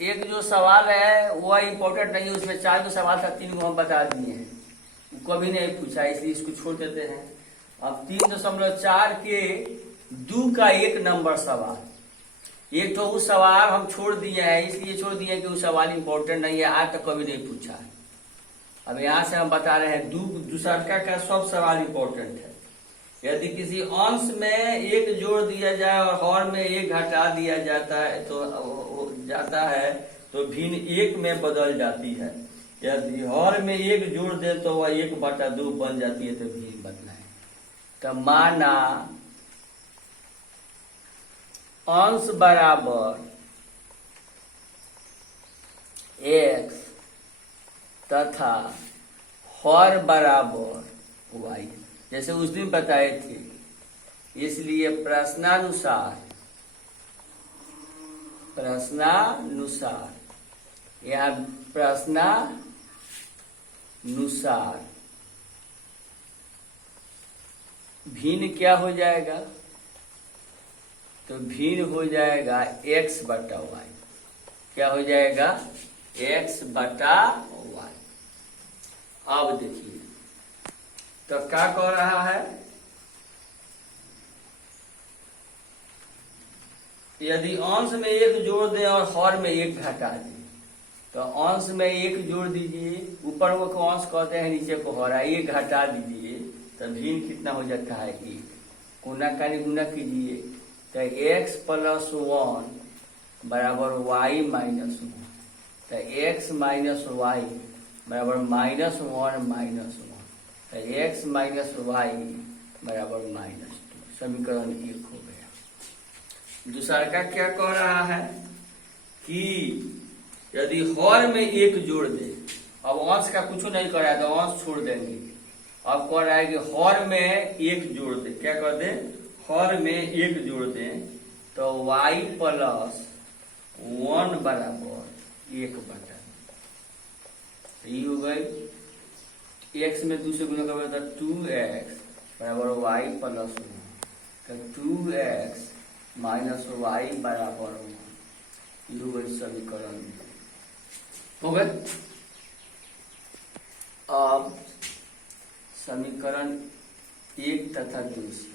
एक जो सवाल है वो इम्पोर्टेंट नहीं है, उसमें 4 जो सवाल था 3 को हम बता दिए हैं, वो कभी नहीं पूछा, इसलिए इसको छोड़ देते हैं। अब 3.4 के 2 का 1 नंबर सवाल, एक तो उस सवाल हम छोड़ दिए हैं, इसलिए छोड़ दिए कि वो सवाल इम्पोर्टेंट नहीं है, आज तक कभी नहीं पूछा है। अब यहाँ से हम बता रहे हैं दूसरा का सब सवाल इम्पोर्टेंट है। यदि किसी अंश में 1 जोड़ दिया जाए और हर में 1 घटा दिया जाता है तो भिन्न 1 में बदल जाती है। यदि हर में 1 जोड़ दे तो वह 1/2 बन जाती है, तो भिन्न बदला है। तो माना अंश बराबर x तथा हर बराबर y, जैसे उस दिन बताए थे, इसलिए प्रश्नानुसार या प्रश्नानुसार भिन्न क्या हो जाएगा, तो भिन्न हो जाएगा x/y। क्या हो जाएगा, x/y। अब देखिए तो क्या कह रहा है, यदि अंश में 1 जोड़ दें और हर में 1 घटा दें, तो अंश में 1 जोड़ दीजिए, ऊपर वो को अंश कहते हैं, नीचे को हर, 1 घटा दीजिए, तो भिन्न कितना हो जाता है 1। गुणाकारी गुना कीजिए तो x + 1 बराबर y - 1, तो x - y बराबर -1 - 1, तो x - y बराबर -2। समीकरण 1 हो गया। दूसरा का क्या कह रहा है कि यदि हर में 1 जोड़ दे, अब अंश का कुछ नहीं कर रहा है तो अंश छोड़ देंगे। अब कह रहा है कि हर में 1 जोड़ दे, क्या कर दे, हर में 1 जोड़ दे, तो y + 1 बराबर 1/2। ये हो गई, x में 2 से गुना करें तो 2x बराबर y + 1, तो 2x - y बराबर 1। ये हो गई समीकरण हो गए। अब समीकरण 1 तथा 2 से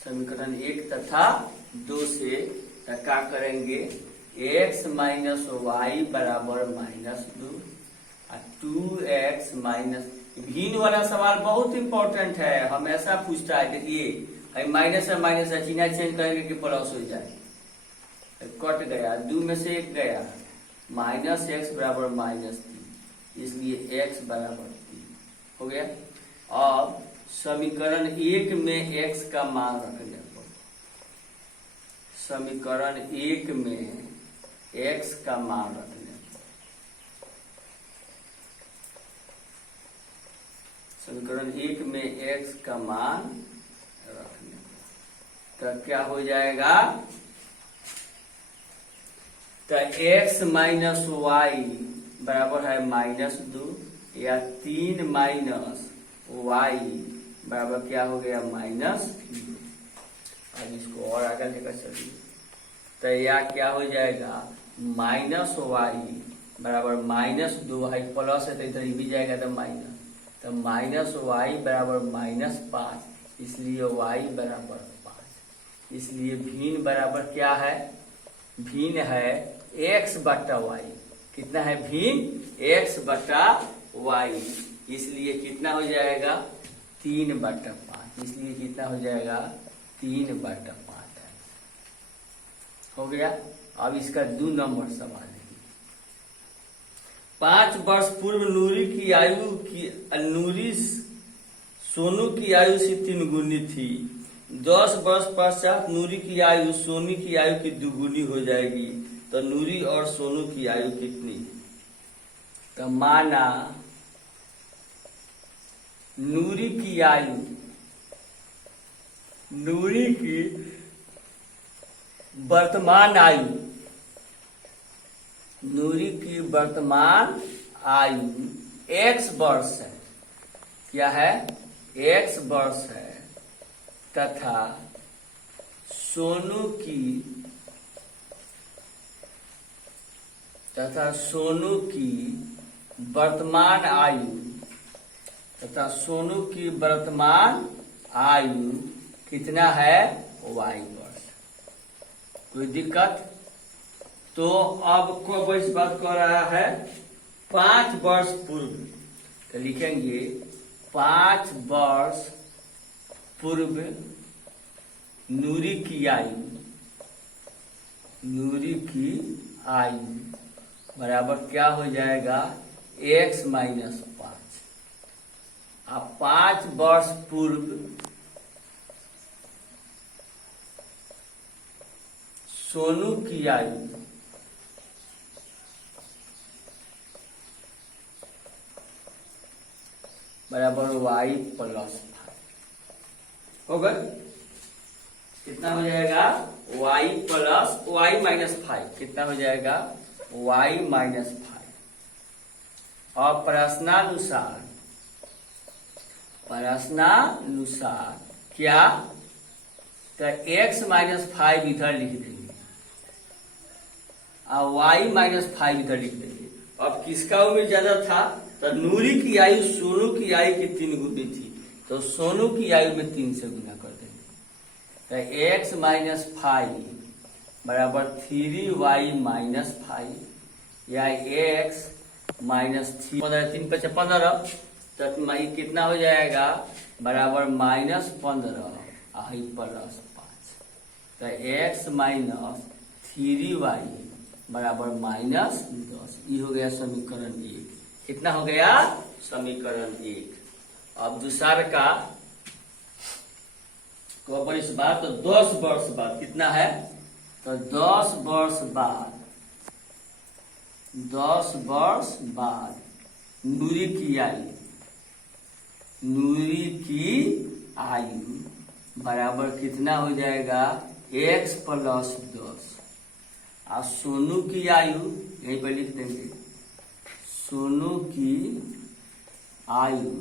समीकरण 1 तथा 2 से क्या करेंगे, x - y बराबर -2 और 2x भिन्न वाला सवाल बहुत इंपॉर्टेंट है, हमेशा पूछता है। देखिए माइनस है माइनस है, चिन्ह चेंज करेंगे कि प्लस हो जाए, कट गया, 2 में से 1 गया, -x बराबर -3, इसलिए x बराबर 3 हो गया। अब समीकरण 1 में x का मान रखने पर, समीकरण 1 में x का मान रखने पर, समीकरण 1 में x का मान रखने पर तो क्या हो जाएगा, तो x - y बराबर है -2 या 3 - y बराबर क्या हो गया, -2। अब इसको और आगे लेकर चलिए, तो यह क्या हो जाएगा, -y बराबर -2y, प्लस है तो इधर भी जाएगा तो माइनस, तो -y बराबर -5, इसलिए y बराबर 5। इसलिए भिन्न बराबर क्या है, भिन्न है x/y। कितना है भिन्न, x/y, इसलिए कितना हो जाएगा, 3/5, इसलिए कितना हो जाएगा, 3/5 है। हो गया। अब इसका 2 नंबर सवाल है। 5 वर्ष पूर्व सोनू की आयु से 3 गुनी थी। 10 वर्ष पश्चात नूरी की आयु सोनी की आयु की 2 गुनी हो जाएगी, तो नूरी और सोनू की आयु कितनी। तो माना नूरी की वर्तमान आयु, नूरी की वर्तमान आयु x वर्ष है, क्या है, x वर्ष है तथा सोनू की वर्तमान आयु कितना है, y वर्ष। कोई दिक्कत? तो अब कब इस बात कर रहा है, 5 वर्ष पूर्व, तो लिखेंगे 5 वर्ष पूर्व नूरी की आयु बराबर क्या हो जाएगा, x माइनस 5। अब 5 वर्ष पूर्व सोनू की आयु बराबर y प्लस 5 होगा। कितना हो जाएगा, y प्लस y माइनस 5, कितना हो जाएगा, y माइनस 5। और प्रश्नानुसार क्या, तो x माइनस 5 इधर लिख देंगे और y माइनस 5 इधर लिख देंगे। अब किसका उम्र ज्यादा था, तो नूरी की आयु सोनू की आयु की 3 गुनी थी, तो सोनू की आयु में 3 से गुना कर देंगे। तो x माइनस 5 बराबर 3y माइनस 5 या x माइनस 3 पे 15, तो कितना हो जाएगा, बराबर माइनस 15 आई प्लस 5। तो x माइनस 3y बराबर माइनस 10। ये हो गया समीकरण 1। कितना हो गया, समीकरण 1। अब दूसरा का इस बार, तो 10 वर्ष बाद कितना है, तो 10 वर्ष बाद नूरी की आयु बराबर कितना हो जाएगा, x प्लस 10। और सोनू की आयु यहीं पर लिख देंगे, सोनू की आयु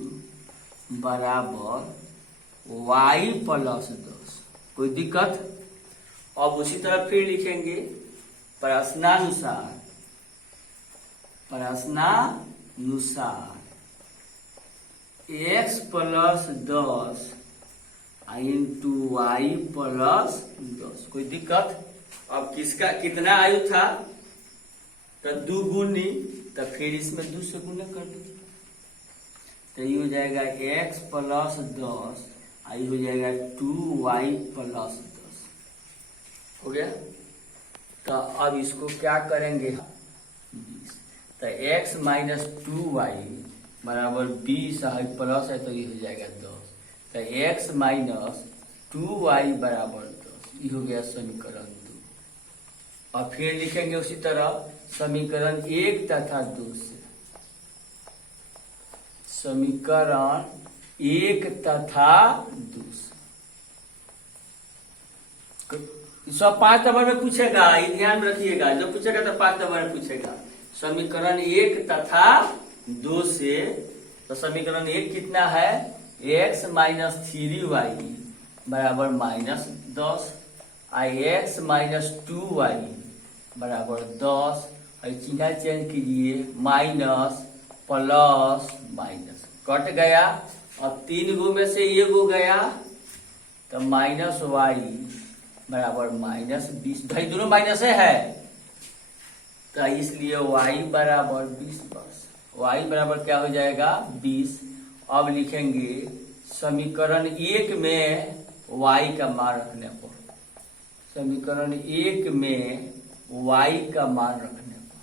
बराबर y प्लस 10। कोई दिक्कत? अब उसी तरह फिर लिखेंगे, प्रश्नानुसार x plus 10 into y plus 10। कोई दिक्कत? अब किसका कितना आयु था, तो 2 गुनी, तो फिर इसमें 2 से गुना कर दीजिए, तो ये हो जाएगा x प्लस 10, आई हो जाएगा 2y प्लस 10। हो गया। तो अब इसको क्या करेंगे, 20। तो x माइनस 2y बराबर 20 है, प्लस है तो ये हो जाएगा 10। तो x माइनस 2y बराबर 10। ये हो गया समीकरण 2। और फिर लिखेंगे उसी तरह समीकरण 1 तथा 2 से। समीकरण 1 तथा 2 से सब 5 नंबर में पूछेगा, ये ध्यान रखिएगा। जो पूछेगा तो 5 नंबर में पूछेगा। समीकरण 1 तथा 2 से, तो समीकरण 1 कितना है, x माइनस 3y बराबर माइनस 10, x माइनस 2y बराबर 10। चिन्ह चेंज कीजिए, माइनस प्लस माइनस कट गया, और 3 गो में से 1 गो गया, तो माइनस y बराबर माइनस 20। भाई दोनों माइनस है, तो इसलिए y बराबर 20 बस। y बराबर क्या हो जाएगा, 20। अब लिखेंगे समीकरण 1 में y का मान रखने पर, समीकरण 1 में y का मान रखने पर,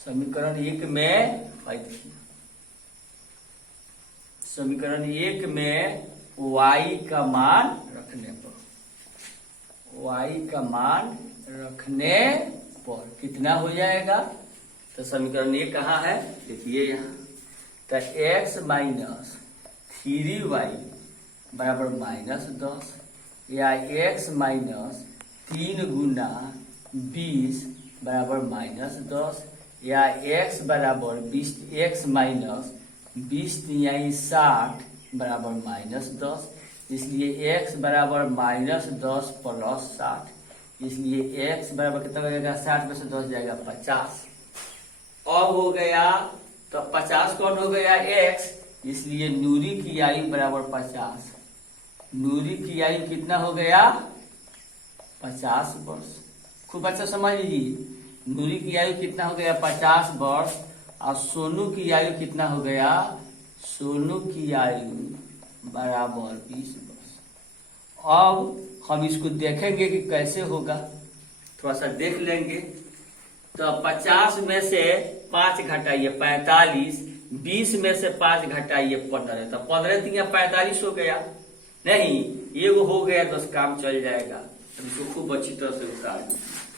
समीकरण 1 में समीकरण 1 में y का मान रखने पर, y का मान रखने पर कितना हो जाएगा, तो समीकरण 1 कहाँ है, देखिए यहाँ। तो x माइनस 3y बराबर माइनस 10, या x माइनस 3 गुना 20 बराबर माइनस 10, या x बराबर 20, x माइनस 20 तिहाई 60 बराबर -10, इसलिए x बराबर -10 प्लस 60, इसलिए x बराबर कितना हो जाएगा, 60 में से 10 जाएगा 50। अब हो गया तो 50 कौन हो गया, x, इसलिए नूरी की आयु बराबर 50। नूरी की आयु कितना हो गया, 50 वर्ष। खूब अच्छा समझ लीजिए, नूरी की आयु कितना हो गया, 50 वर्ष। और सोनू की आयु कितना हो गया, सोनू की आयु बराबर 20 वर्ष। अब हम इसको देखेंगे कि कैसे होगा, थोड़ा सा देख लेंगे। तो 50 में से 5 घटाइए 45, 20 में से 5 घटाइए 15, तो 15 तिया 45 हो गया। नहीं, ये वो हो गया तो काम चल जाएगा। इसको खूब अच्छी तरह से उतार दीजिए।